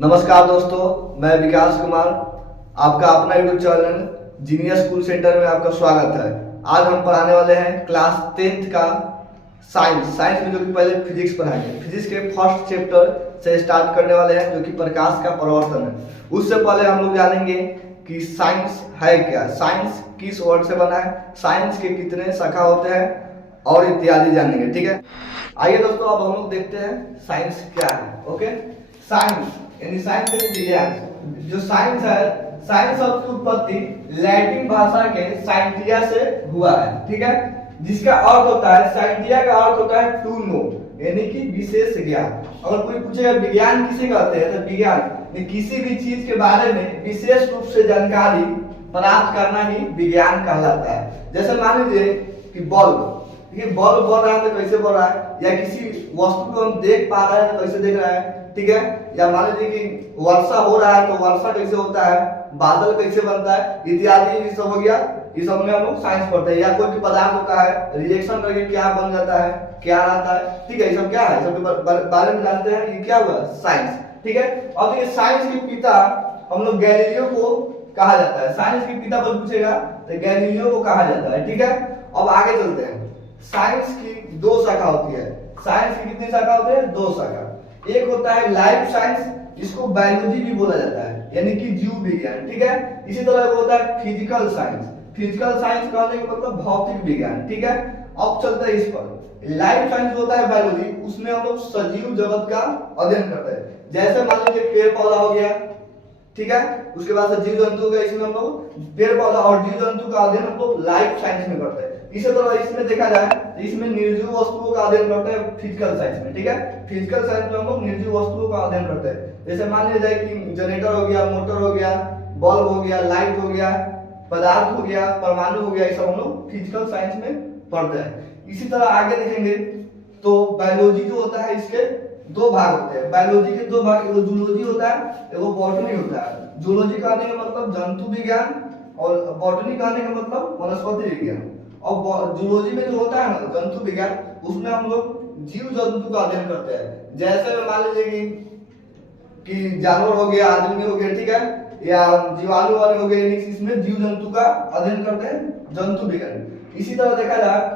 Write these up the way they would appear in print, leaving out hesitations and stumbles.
नमस्कार दोस्तों, मैं विकास कुमार, आपका अपना YouTube channel genius school centre में आपका स्वागत है। आज हम पढ़ाने वाले हैं क्लास 10th का साइंस में, जो कि पहले फिजिक्स पढ़ाएंगे। फिजिक्स के फर्स्ट चैप्टर से स्टार्ट करने वाले हैं, जो कि प्रकाश का प्रवर्तन है। उससे पहले हम लोग जानेंगे कि साइंस है क्या, साइंस किस वर्ड से बना है, साइंस के कितने शाखा होते हैं और इत्यादि जानेंगे। ठीक है, आइए दोस्तों, अब हम लोग देखते हैं साइंस क्या है। ओके, साइंस यानी साइंस विज्ञान। जो साइंस है, साइंस शब्द की उत्पत्ति लैटिन भाषा के साइंटिया से हुआ है। ठीक है, जिसका अर्थ होता है, साइंटिया का अर्थ होता है टू नो, यानी कि विशेष ज्ञान। अगर कोई पूछेगा विज्ञान किसे कहते हैं, तो विज्ञान किसी भी चीज के बारे में विशेष रूप से जानकारी प्राप्त करना ही विज्ञान कहलाता है। जैसे मान लीजिए कि बल्ब, ये बल्ब बढ़ रहा है तो कैसे बढ़ रहा है, या किसी वस्तु को हम देख पा रहे हैं तो कैसे देख रहा है। ठीक है, या मान लीजिए कि वर्षा हो रहा है तो वर्षा कैसे होता है, बादल कैसे बनता है, इत्यादि। ये सब हो गया, इस सब में हम लोग साइंस पढ़ते हैं। या कोई भी पदार्थ होता है, रिएक्शन करके क्या बन जाता है, क्या आता है। ठीक है, ये सब क्या है, सब बारे में जानते हैं। ये क्या हुआ, साइंस। ठीक है, अब ये साइंस के पिता हम लोग गैलीलियो को कहा जाता है। साइंस के पिता को पूछेगा तो गैलीलियो को कहा जाता है। ठीक है, अब आगे चलते हैं। साइंस की दो शाखा होती है। साइंस की कितनी शाखा होती है, दो शाखा। एक होता है लाइफ साइंस, जिसको बायोलॉजी भी बोला जाता है, यानी कि जीव विज्ञान। ठीक है, इसी तरह होता है फिजिकल साइंस। फिजिकल साइंस कहने का मतलब भौतिक विज्ञान। ठीक है, अब चलते हैं इस पर। लाइफ साइंस होता है बायोलॉजी, उसमें हम लोग सजीव जगत का अध्ययन करते हैं। जैसे मान लीजिए पेड़ पौधा हो गया, ठीक है, उसके बाद से जीव जंतु का, इसमें हम लोग पेड़ पौधा और जीव जंतु का अध्ययन हम लोग लाइफ साइंस में करते हैं। इसी तरह इसमें देखा जाए तो इसमें निर्जीव वस्तुओं का अध्ययन करते हैं फिजिकल साइंस में। ठीक है, फिजिकल साइंस में हम लोग निर्जीव वस्तुओं का अध्ययन करते हैं। जैसे मान लिया जाए कि जनरेटर हो गया, मोटर हो गया, बल्ब हो गया, लाइट हो गया, पदार्थ हो गया, परमाणु हो गया, ये सब हम लोग फिजिकल साइंस में पढ़ते हैं। इसी तरह आगे देखेंगे तो बायोलॉजी जो होता है, इसके दो भाग होते हैं। बायोलॉजी के दो भाग, एगो जूलॉजी होता है, एगो बॉटनी होता है। जूलॉजी कहने का मतलब जंतु विज्ञान और बॉटनी कहने का मतलब वनस्पति विज्ञान। और जूलॉजी में जो होता है ना, जंतु विज्ञान, उसमें हम लोग जीव जंतु का अध्ययन करते हैं। जैसे मान लीजिए कि जानवर हो गया, आदमी हो गया, ठीक है, या जीवाणु वाले हो गए, इसमें जीव जंतु का अध्ययन करते हैं जंतु विज्ञान। इसी तरह देखा जाए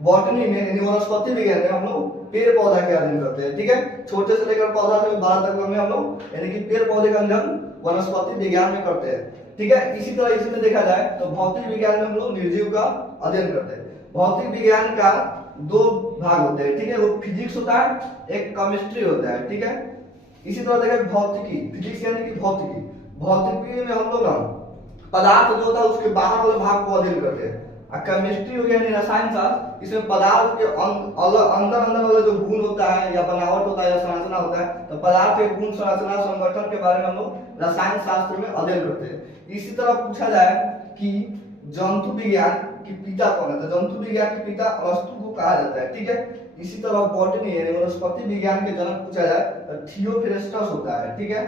बॉटनी में, यानी वनस्पति विज्ञान में, हम लोग पेड़ पौधा के अध्ययन करते हैं। ठीक है, छोटे से लेकर पौधा से बड़ा तक में हम लोग, यानी कि पेड़ पौधे का अध्ययन वनस्पति विज्ञान में करते हैं। ठीक है, इसी तरह इसमें देखा जाए तो भौतिक विज्ञान में हम लोग निर्जीव का अध्ययन करते हैं। भौतिक विज्ञान का दो भाग होते हैं। ठीक है, वो फिजिक्स होता है, एक केमिस्ट्री होता है। ठीक है, इसी तरह देखा भौतिकी, फिजिक्स यानी कि भौतिकी। भौतिकी में हम लोग ना पदार्थ जो होता है उसके बाहर वाले भाग को अध्ययन करते हैं। केमिस्ट्री हो गया यानी रसायन शास्त्र, इसमें पदार्थ के अंदर वाला जो गुण होता है, या बनावट होता है, या संरचना होता है, तो पदार्थ के गुण, संरचना, संगठन के बारे में हम लोग रसायन शास्त्र में अध्ययन करते हैं। इसी तरह पूछा जाए कि जंतु विज्ञान के पिता कौन है, तो जंतु विज्ञान के पिता अरस्तु को कहा जाता है। ठीक है, इसी तरह बॉटनी यानी वनस्पति विज्ञान के जनक पूछा जाए तो थियोफ्रेस्टस होता है। ठीक है,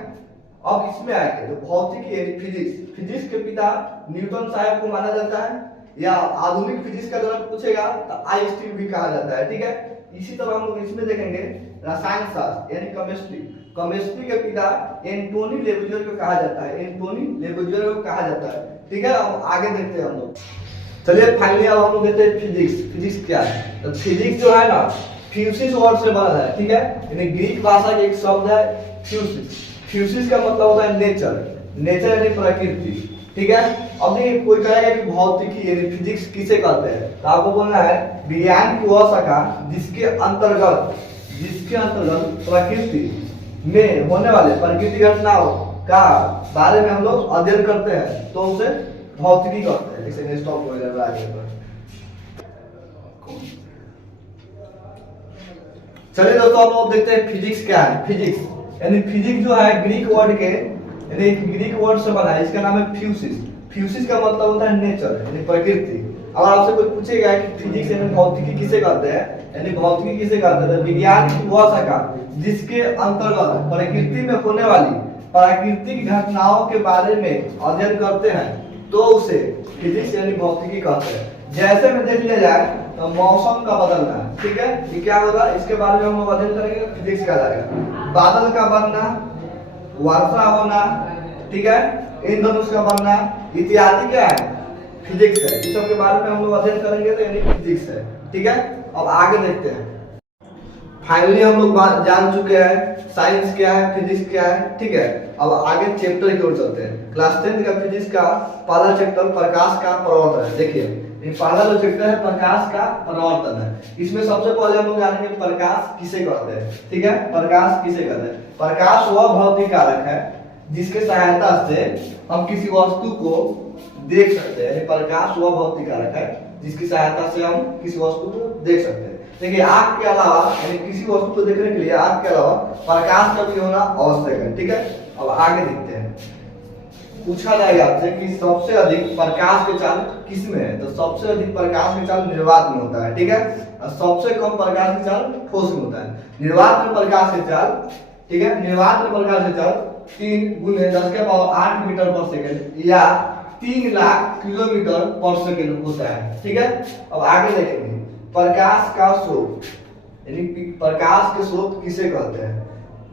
अब इसमें आएंगे तो भौतिकी यानी फिजिक्स। फिजिक्स के पिता न्यूटन साहब को माना जाता है, या आधुनिक फिजिक्स का जनक पूछेगा तो आइंस्टीन भी कहा जाता है। ठीक है, इसी तरह हम लोग इसमें देखेंगे रसायन शास्त्र यानी केमिस्ट्री। केमिस्ट्री के पिता एंटोनी लेवुजियर को कहा जाता है, एंटोनी लेवुजियर को कहा जाता है। ठीक है, अब आगे देखते हैं हम लोग। चलिए फाइनली अब हम लोग देखते हैं फिजिक्स। फिजिक्स क्या है, तो फिजिक्स जो है ना, फ्यूसिस वर्ड से बना है। ठीक है, यानी ग्रीक भाषा का एक शब्द है फ्यूसिस। फ्यूसिस का मतलब होता है नेचर, नेचर यानी प्रकृति। ठीक है, अब देखिए कोई कहेगा कि भौतिकी यानी फिजिक्स किसे कहते हैं, तो आपको बोलना है विज्ञान की वह शाखा जिसके अंतर्गत प्रकृति में होने वाले प्रकृति घटनाओं का बारे में हम लोग अध्ययन करते हैं, तो उसे भौतिकी कहते हैं। जैसे स्टॉप हो जाएगा आगे पर। चलिए दोस्तों, अब लोग देखते हैं फिजिक्स क्या है। फिजिक्स यानी फिजिक्स जो है ग्रीक वर्ड के, यानी ग्रीक वर्ड से बना है, इसका नाम है फ्यूसिस। फ्यूसिस का मतलब होता है नेचर यानी प्रकृति। अगर आपसे कोई पूछेगा कि फिजिक्स यानी भौतिकी किसे कहते हैं, यानी भौतिकी किसे कहते हैं, तो विज्ञान की वह शाखा जिसके अंतर्गत प्रकृति में होने वाली प्राकृतिक घटनाओं के बारे में अध्ययन करते हैं, तो उसे फिजिक्स यानी भौतिकी कहते हैं। जैसे में देख लिया जाए तो मौसम का बदलना, ठीक है, ये क्या होगा, इसके बारे में हम लोग अध्ययन करेंगे, फिजिक्स का जाएगा। बादल का बनना, वर्षा होना, ठीक है, इंद्रधनुष का बनना इत्यादि क्या है, फिजिक्स है। इस सब के बारे में हम लोग अध्ययन करेंगे तो यानी फिजिक्स है, ठीक है। अब आगे देखते हैं। फाइनली हम लोग जान चुके हैं साइंस क्या है, फिजिक्स क्या है, ठीक है। अब आगे चैप्टर की ओर चलते हैं। क्लास 10 का फिजिक्स का पहला चैप्टर प्रकाश का परावर्तन है। देखिए ये पहला जो चैप्टर है प्रकाश का परावर्तन है। इसमें सबसे पहले हम लोग जानेंगे प्रकाश किसे कहते हैं, ठीक है। प्रकाश किसे कहते हैं? प्रकाश वह भौतिक कारक है जिसके सहायता से हम किसी वस्तु को देख सकते हैं। प्रकाश वह भौतिक कारक है जिसकी सहायता से हम किसी वस्तु को देख सकते हैं। देखिए आग के अलावा यानी किसी वस्तु को देखने के लिए आग के अलावा प्रकाश का भी होना आवश्यक है, ठीक है। अब आगे देखते हैं। पूछा जाएगा आपसे कि सबसे अधिक प्रकाश के चाल किसमें है, तो सबसे अधिक प्रकाश के चाल निर्वात में होता है, ठीक है। और सबसे कम प्रकाश के चाल ठोस में होता है। निर्वात में प्रकाश के चाल, ठीक है, निर्वात में प्रकाश के चाल 3 × 10⁸ मीटर पर सेकंड या 3 लाख किलोमीटर पर सेकंड होता है, ठीक है। अब आगे देखेंगे प्रकाश का स्रोत, यानी प्रकाश के स्रोत किसे कहते हैं?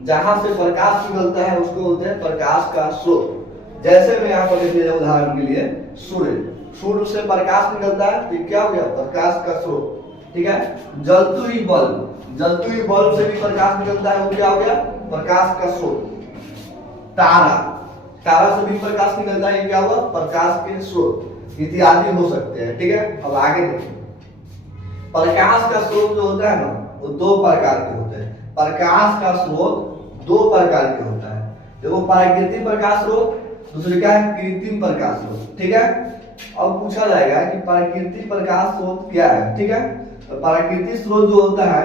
जहां से प्रकाश निकलता है उसको बोलते हैं प्रकाश का स्रोत। जैसे मैं यहाँ पर लिख लिया उदाहरण के लिए सूर्य, सूर्य से प्रकाश निकलता है तो क्या हो गया? प्रकाश का स्रोत, ठीक है। जलती हुई बल्ब, जलती हुई बल्ब से भी प्रकाश निकलता है, वो क्या हो गया? प्रकाश का स्रोत। तारा, तारा से भी प्रकाश निकलता है, क्या हुआ? प्रकाश के स्रोत इत्यादि हो सकते हैं, ठीक है। अब आगे देखिए प्रकाश का स्रोत जो होता है ना वो 2 प्रकार के होते हैं। प्रकाश का स्रोत 2 प्रकार के होता है। देखो प्राकृतिक प्रकाश स्रोत, दूसरे क्या है? कृत्रिम प्रकाश स्रोत, ठीक है। अब पूछा जाएगा कि प्राकृतिक प्रकाश स्रोत क्या है, ठीक है। तो प्राकृतिक स्रोत जो होता है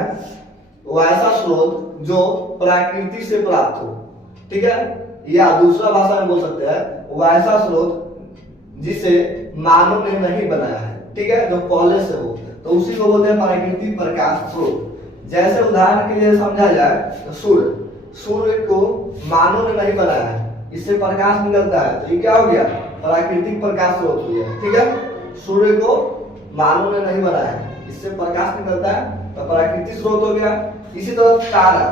वो ऐसा स्रोत जो प्रकृति से प्राप्त हो, ठीक है, या दूसरा भाषा में बोल सकते हैं वो ऐसा स्रोत जिसे मानव ने नहीं बनाया है, ठीक है, जो पहले से हो, तो उसी को बोलते हैं प्राकृतिक प्रकाश स्रोत। जैसे उदाहरण के लिए समझा जाए तो सूर्य, सूर्य को मानव ने नहीं बनाया है, इससे प्रकाश निकलता है, तो ये क्या हो गया? प्राकृतिक प्रकाश स्रोत हो गया, ठीक है। सूर्य को मानव ने नहीं बनाया है, इससे प्रकाश निकलता है तो प्राकृतिक स्रोत हो गया। इसी तरह तारा,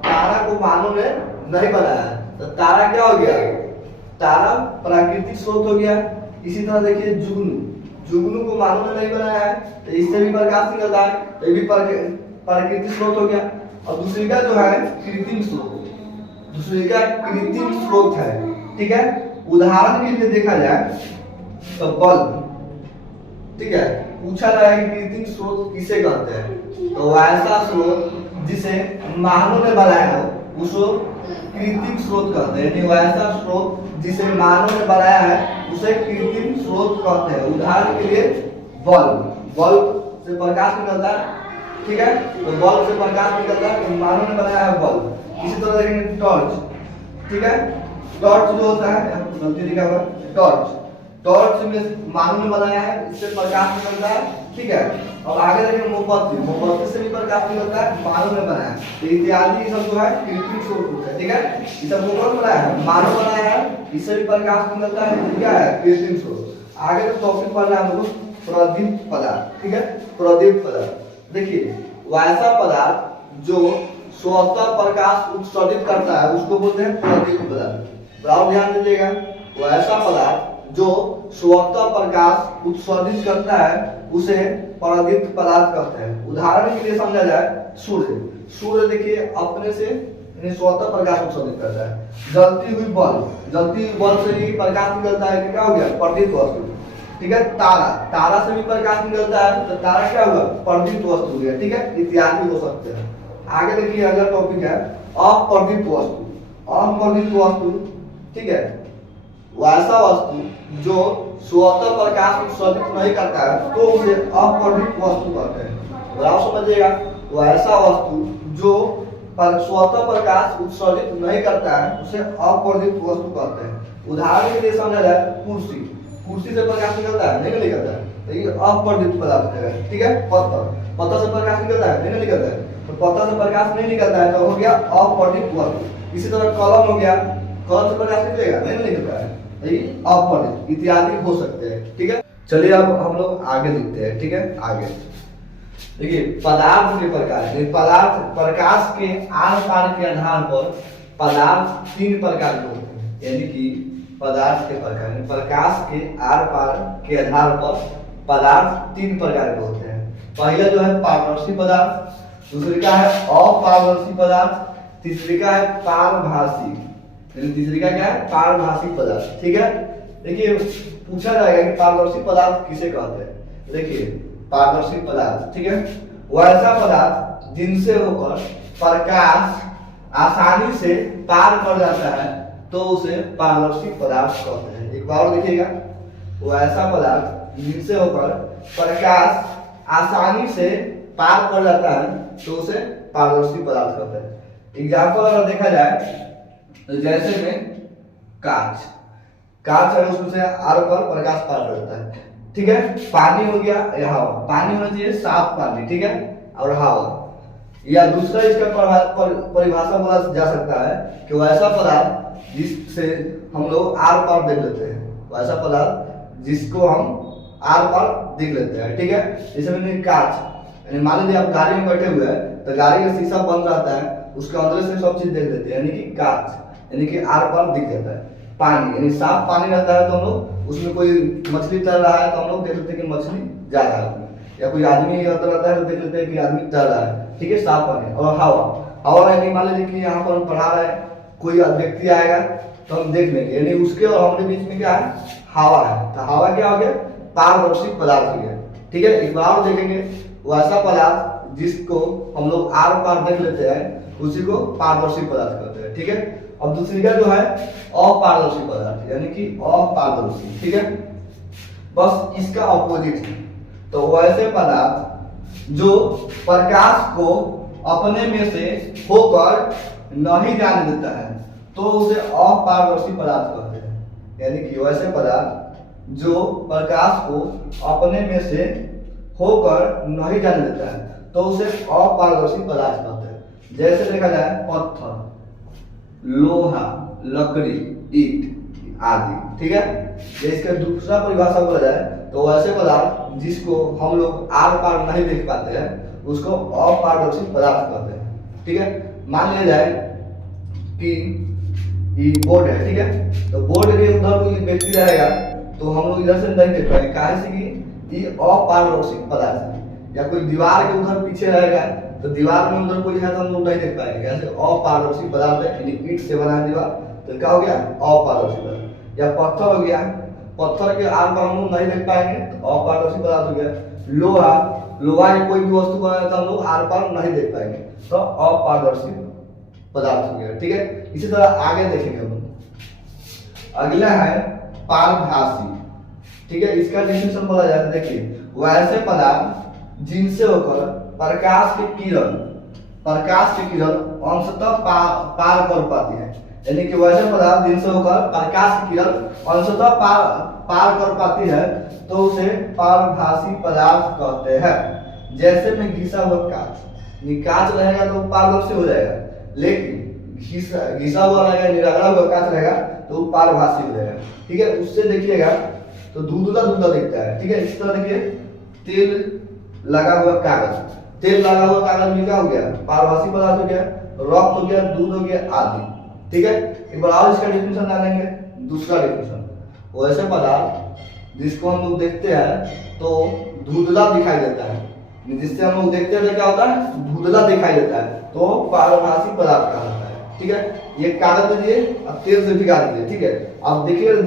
तारा को मानव ने नहीं बनाया है तो तारा क्या हो गया? तारा प्राकृतिक स्रोत हो गया। इसी तरह देखिए जुगनू, जुगनू को मानव ने नहीं बनाया है तो इससे भी प्रकाश निकलता है, तो ये भी प्राकृतिक स्रोत हो गया। और दूसरी का जो है कृत्रिम स्रोत, दूसरी का कृत्रिम स्रोत है, ठीक है। उदाहरण के लिए देखा जाए तो बल्ब, ठीक है, पूछा जाए कि कृत्रिम स्रोत किसे कहते हैं, तो ऐसा स्रोत जिसे मानव ने बनाया हो उसको कृत्रिम स्रोत कहते हैं। यानी ऐसा स्रोत जिसे मानव ने बनाया है उसे कृत्रिम स्रोत कहते हैं। उदाहरण के लिए बल्ब, बल्ब से प्रकाश निकलता है, ठीक है, तो बल्ब से प्रकाश निकलता है तो मानव ने बनाया है बल्ब। इसी तरह देखेंगे टॉर्च, ठीक है, टॉर्च जो होता है गलती लिखा हुआ टॉर्च, टॉर्च में मानव ने बनाया है, इससे प्रकाश निकलता है, ठीक है। अब आगे देखेंगे मोमबत्ती, मोमबत्ती से भी प्रकाश निकलता है, मानव ने बनाया है। तो इत्यादि सब जो है कृत्रिम स्रोत होता है, ठीक है। ये सब कौन बनाया है? मानव बनाया है, इससे भी प्रकाश निकलता है, तो क्या है? कृत्रिम स्रोत। आगे तो टॉपिक पढ़ रहे हैं हम लोग प्रदीप्त पदार्थ, ठीक है, प्रदीप्त पदार्थ। देखिए वैसा पदार्थ जो स्वतः प्रकाश उत्सर्जित करता है उसको बोलते हैं प्रदीप्त पदार्थ। और ध्यान दीजिएगा वैसा पदार्थ जो स्वतः प्रकाश उत्सर्जित करता है उसे प्रदीप्त पदार्थ कहते हैं। उदाहरण के लिए समझा जाए सूर्य, सूर्य देखिए अपने से स्वतः प्रकाश उत्सर्जित करता है। जलती हुई बल्ब, जलती हुई बल्ब से भी प्रकाश निकलता है, क्या हो गया? प्रदीप्त वस्तु, ठीक है। तारा, तारा से भी प्रकाश निकलता है तो तारा क्या हुआ? प्रदीप्त वस्तु हो गया, ठीक है, इत्यादि हो सकते हैं। आगे देखिए अगला टॉपिक है अप्रदीप्त वस्तु। अप्रदीप्त वस्तु, ठीक है, वैसा वस्तु जो स्वतः प्रकाश उत्सर्जित नहीं करता है तो उसे अप्रदीप्त वस्तु कहते हैं। और आप समझिएगा वैसा वस्तु जो स्वतः प्रकाश उत्सर्जित नहीं करता है उसे अप्रदीप्त वस्तु कहते हैं। उदाहरण के लिए समझा जाए कुर्सी, कुर्सी से प्रकाश निकलता है? नहीं निकलता है, तो ये अप्रदीप्त पदार्थ है, ठीक है। पत्थर, पत्थर से प्रकाश निकलता है? नहीं निकलता है, तो पत्थर से प्रकाश नहीं निकलता है तो हो गया अप्रदीप्त वस्तु। इसी तरह कलम हो गया, कलम से प्रकाश निकलेगा? नहीं निकलता है, अप्रदीप्त इत्यादि हो सकते हैं, ठीक है। चलिए अब हम लोग आगे लिखते हैं, ठीक है। आगे देखिए पदार्थ के प्रकार, पदार्थ प्रकाश के आर पार के आधार पर पदार्थ तीन प्रकार के होते हैं, यानी कि पदार्थ के प्रकार, यानी प्रकाश के आर पार के आधार पर पदार्थ तीन प्रकार के होते हैं। पहला जो है पारदर्शी पदार्थ, दूसरी का है अपारदर्शी पदार्थ, तीसरी का है पारभासी, यानी तीसरी का क्या है पारभासी पदार्थ। ठीक है, देखिए पूछा जाएगा कि पारदर्शी पदार्थ किसे कहते हैं। देखिए पारदर्शी पदार्थ, ठीक है, वह ऐसा पदार्थ जिनसे होकर प्रकाश आसानी से पार कर जाता है तो उसे पारदर्शी पदार्थ कहते हैं। एक बार देखिएगा, वह ऐसा पदार्थ जिनसे होकर प्रकाश आसानी से पार कर जाता है तो उसे पारदर्शी पदार्थ कहते हैं। एग्जाम्पल अगर देखा जाए तो जैसे में कांच, कांच है उसमें से आर पर प्रकाश पार कर जाता है। ठीक है, पानी हो गया या हवा, पानी होना चाहिए साफ पानी, ठीक है, और हवा, या दूसरा इसका परिभाषा बोला जा सकता है कि वह ऐसा पदार्थ जिससे हम लोग आर पार देख लेते हैं, वह ऐसा पदार्थ जिसको हम आर पार देख लेते हैं। ठीक है, जैसे मैंने कांच, यानी मान लीजिए आप गाड़ी में बैठे हुए हैं तो गाड़ी का शीशा बंद रहता है, उसके अंदर से सब चीज देख लेते हैं, यानी कि कांच, यानी कि आर पार दिख जाता है। पानी, यानी साफ पानी रहता है तो हम लोग उसमें कोई मछली तैर रहा है तो हम लोग देख लेते हैं कि मछली जा रहा है उसमें, या कोई आदमी रहता है तो देख लेते हैं कि आदमी तैर रहा है। ठीक है, साफ पानी। और हवा, हवा यानी मान लीजिए कि यहाँ पर हम पढ़ा रहे हैं, कोई व्यक्ति आएगा तो हम देख लेंगे, यानी उसके और हमारे बीच में क्या है हवा है, तो हवा क्या हो गया पारदर्शी पदार्थ हो गया। ठीक है, एक बार देखेंगे, वो ऐसा पदार्थ जिसको हम लोग आर पार देख लेते हैं उसी को पारदर्शी पदार्थ कहते हैं। ठीक है, अब दूसरी का जो है अपारदर्शी पदार्थ, यानी कि अपारदर्शी। ठीक है, बस इसका ऑपोजिट है। तो वैसे पदार्थ जो प्रकाश को अपने में से होकर नहीं जाने देता है तो उसे अपारदर्शी पदार्थ कहते हैं। यानी कि वैसे पदार्थ जो प्रकाश को अपने में से होकर नहीं जाने देता है तो उसे अपारदर्शी पदार्थ कहते हैं। जैसे देखा जाए पत्थर, लोहा, लकड़ी, ईंट आदि। ठीक है, इसका दूसरा परिभाषा बोला जाए तो वैसे पदार्थ जिसको हम लोग आर पार नहीं देख पाते हैं उसको अपारदर्शी पदार्थ कहते हैं। ठीक है, मान लिया जाए कि ये बोर्ड है, ठीक है, तो बोर्ड के उधर कोई व्यक्ति रहेगा तो हम लोग इधर से नहीं देख पाएंगे, काहे से कि ये अपारदर्शी पदार्थ है। या कोई दीवार के उधर पीछे रहेगा तो दीवार में उधर कोई है तो हम लोग नहीं देख पाएंगे, ऐसे अपारदर्शी पदार्थ है, यानी ईंट से बना दीवार तो क्या हो गया अपारदर्शी पदार्थ। या पत्थर हो गया, पत्थर के आर पर हम लोग नहीं देख पाएंगे तो अपारदर्शी पदार्थ हो गया। लोहा, लोहा की कोई भी वस्तु बनाए तो हम लोग आर पार नहीं देख पाएंगे तो अपारदर्शी पदार्थ हो गया। ठीक है, इसी तरह आगे देखेंगे हम। अगला है पारभासी। ठीक है, इसका डेफिनेशन बोला जाता है, देखिए वैसे पदार्थ जिनसे होकर प्रकाश की किरण अंशतः पार कर पाती है, यानी कि वैसे पदार्थ जिनसे होकर प्रकाश की किरण अंशतः पार कर पाती है तो उसे पारभासी पदार्थ कहते हैं। जैसे में घिसा हुआ कांच, कांच रहेगा तो पारदर्शी हो जाएगा, लेकिन घिसा हुआ रहेगा, निरागड़ा हुआ कांच रहेगा तो पारभासी हो जाएगा। ठीक है, उससे देखिएगा तो धुंधला दिखता है। ठीक है, इस तरह देखिए तेल लगा हुआ कागज, तेल लगा हुआ कागज में क्या हो गया पारभासी पदार्थ हो गया, रक्त हो गया, दूध हो गया आदि। ठीक है, एक बार और इसका डेफिनेशन जानेंगे। दूसरा डेफिनेशन, वैसे पदार्थ जिसको हम लोग देखते हैं तो धुंधला दिखाई देता है, जिससे हम लोग देखते हैं क्या होता है धुंधला दिखाई देता है तो पारभासी पदार्थ कहा जाता है। ठीक है, ये कागज लीजिए अब तेल से भिगा दीजिए। ठीक है, आप देखिए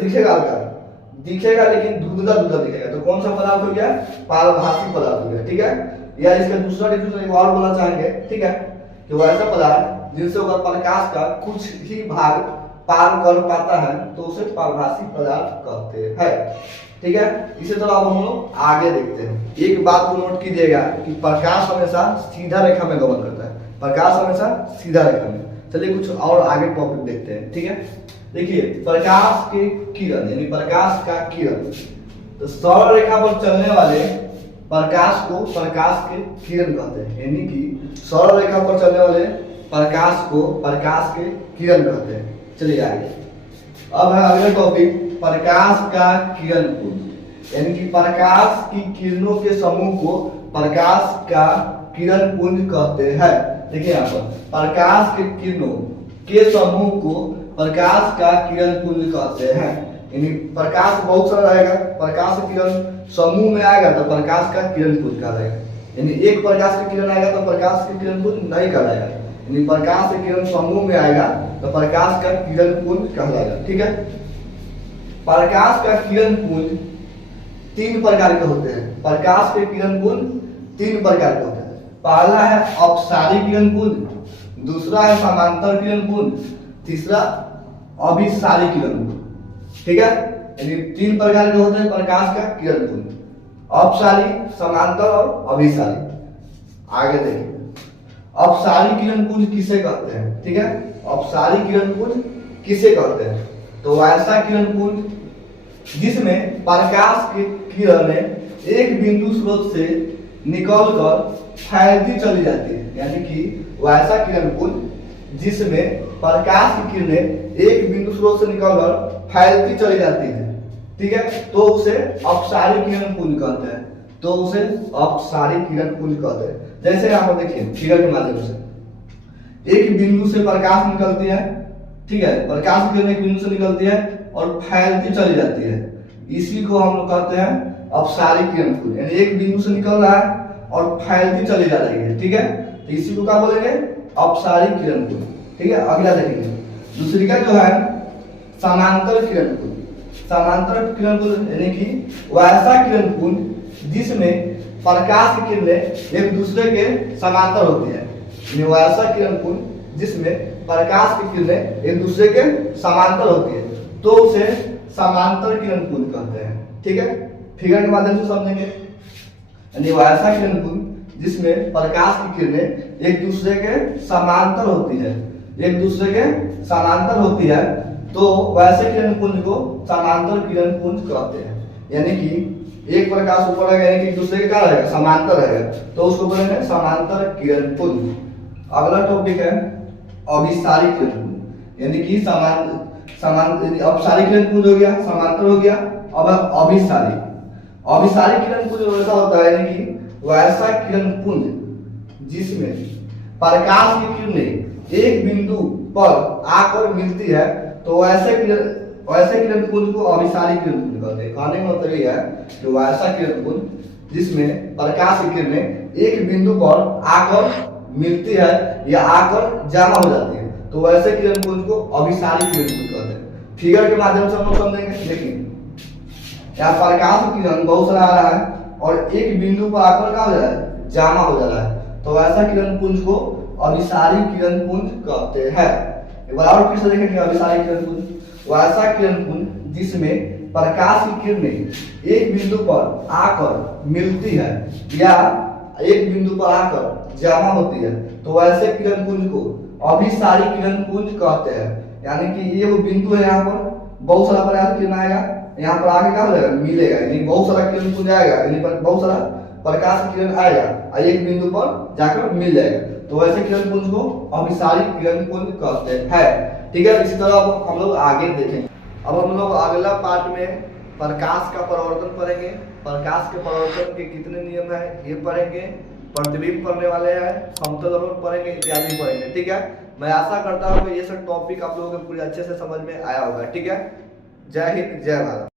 दिखेगा लेकिन धुंधला दिखेगा तो कौन सा पदार्थ हो गया पारभासी पदार्थ हो गया। ठीक है, या इसका दूसरा डेफिनेशन एक और बोलना चाहेंगे। ठीक है, कि वो ऐसा पदार्थ जिनसे होकर प्रकाश का कुछ ही भाग पार कर पाता है तो उसे पारभासी पदार्थ कहते हैं। ठीक है, इसी तरह अब हम लोग आगे देखते हैं। एक बात को नोट कीजिएगा कि प्रकाश हमेशा सीधा रेखा में गमन करता है, प्रकाश हमेशा सीधा रेखा में। चलिए कुछ और आगे टॉपिक देखते हैं। ठीक है, देखिए प्रकाश की किरण, यानी प्रकाश का किरण, तो सरल रेखा पर चलने वाले प्रकाश को प्रकाश के किरण कहते हैं, यानी कि सरल रेखा पर चलने वाले प्रकाश को प्रकाश के किरण कहते हैं। चलिए आगे, अब है अगला टॉपिक प्रकाश का किरण पुंज, यानी कि प्रकाश की किरणों के समूह को प्रकाश का किरण पुंज कहते हैं। देखिए यहाँ पर प्रकाश के किरणों के समूह को प्रकाश का किरण पुंज कहते हैं। यानी प्रकाश बहुत सारा रहेगा, प्रकाश किरण समूह में आएगा तो प्रकाश का किरण पुंज कहलाएगा। यानी एक प्रकाश का किरण आएगा तो प्रकाश का किरण पुंज नहीं कहलाएगा। यानी प्रकाश का किरण समूह में आएगा तो प्रकाश का किरण पुंज कहलाएगा। ठीक है, प्रकाश का किरण पुंज तीन प्रकार के होते हैं। प्रकाश के किरण पुंज तीन प्रकार के होते हैं। पहला है अपसारी किरण पुंज, दूसरा है समांतर किरण पुंज, तीसरा अभिसारी किरण पुंज। ठीक है, यानी तीन प्रकार के होते हैं प्रकाश का किरण पुंज, अपसारी, समांतर और अभिसारी। आगे देखिए अपसारी किरण पुंज किसे कहते हैं। ठीक है, अपसारी किरण पुंज किसे कहते हैं? तो ऐसा किरण पुंज जिसमें प्रकाश की किरणें एक बिंदु स्रोत से निकलकर फैलती चली जाती है। यानी कि वैसा किरण पुंज जिसमें प्रकाश की किरणें एक बिंदु स्रोत से निकलकर फैलती चली जाती है। ठीक है, तो उसे अपसारी किरण पुंज कहते हैं। तो उसे अपसारी किरण पुंज कहते हैं। जैसे यहाँ पर देखिए फिगर के माध्यम से एक बिंदु से प्रकाश निकलती है। ठीक है, प्रकाश की किरण एक बिंदु से निकलती है और फैलती चली जाती है। इसी को हम लोग कहते हैं अपसारी किरण पुंज। यानी एक बिंदु से निकल रहा है और फैलती चली जा रही है। ठीक है, तो इसी को क्या बोलेंगे? अपसारी किरण पुंज। ठीक है, अगला देखेंगे दूसरी का जो है समांतर किरण पुंज। समांतर किरण पुंज यानी कि वैसा किरण पुंज जिसमें प्रकाश की किरणें एक दूसरे के समांतर होती है। यानी वैसा किरण पुंज जिसमें प्रकाश की किरणें एक दूसरे के समांतर होती है तो उसे समांतर किरण पुंज कहते हैं। ठीक है, फिगर के माध्यम से समझेंगे। यानी वैसा किरण पुंज जिसमें प्रकाश की किरणें एक दूसरे के समांतर होती है, एक दूसरे के समांतर होती है तो वैसे किरण पुंज को समांतर किरण पुंज कहते हैं। यानी कि एक प्रकाश ऊपर है यानी कि एक दूसरे के क्या रहेगा? समांतर रहेगा, तो उसको बोलेंगे समांतर किरण पुंज। अगला टॉपिक है अभिसारी किरण पुंज। यानी कि अपसारी किरण पुंज हो गया, समांतर हो गया। अब अभिसारी किरण पुंज वैसा होता है यानी कि वैसा किरण पुंज जिसमें प्रकाश की किरणें एक बिंदु पर आकर मिलती है तो वैसे किरण पुंज को अभिसारी किरण पुंज कहते हैं। कहने का मतलब यह है कि वैसा किरण पुंज जिसमें प्रकाश की किरणें एक बिंदु पर आकर मिलती है या आकर जमा हो जाती है तो वैसे किरण पुंज को अभिसारी किरण पुंज कहते हैं। फिगर के माध्यम से हम लोग समझेंगे। देखिए यहाँ प्रकाश की किरण बहुत सारा आ रहा है और एक बिंदु पर आकर क्या हो जा रहा है? जमा हो जा रहा है तो वैसा किरण पुंज को अभिसारी किरण पुंज कहते हैं। एक बार और फिर से देखेंगे अभिसारी किरण पुंज वैसा किरण पुंज जिसमें प्रकाश की किरणें एक बिंदु पर आकर मिलती है या एक बिंदु पर आकर जमा होती है तो वैसे किरण पुंज को अभिसारी किरण पुंज कहते हैं। यानी कि ये वो बिंदु है, यहाँ पर बहुत सारा प्रकाश किरण आएगा, यहाँ पर आगे क्या हो जाएगा? मिलेगा। यानी बहुत सारा किरण पुंज आएगा, यानी बहुत सारा प्रकाश की किरण आएगा और एक बिंदु पर जाकर मिल जाएगा तो वैसे किरण पुंज को अभिसारी किरण पुंज कहते हैं। ठीक है, इसी तरह अब हम लोग आगे देखेंगे। अब हम लोग अगला पार्ट में प्रकाश का परावर्तन पढ़ेंगे। प्रकाश के परावर्तन के कितने नियम है ये पढ़ेंगे, प्रतिबिंब पढ़ने वाले हैं, समतल दर्पण पढ़ेंगे, इत्यादि पढ़ेंगे। ठीक है, मैं आशा करता हूँ कि ये सब टॉपिक आप लोगों को पूरे अच्छे से समझ में आया होगा। ठीक है, जय हिंद, जय भारत।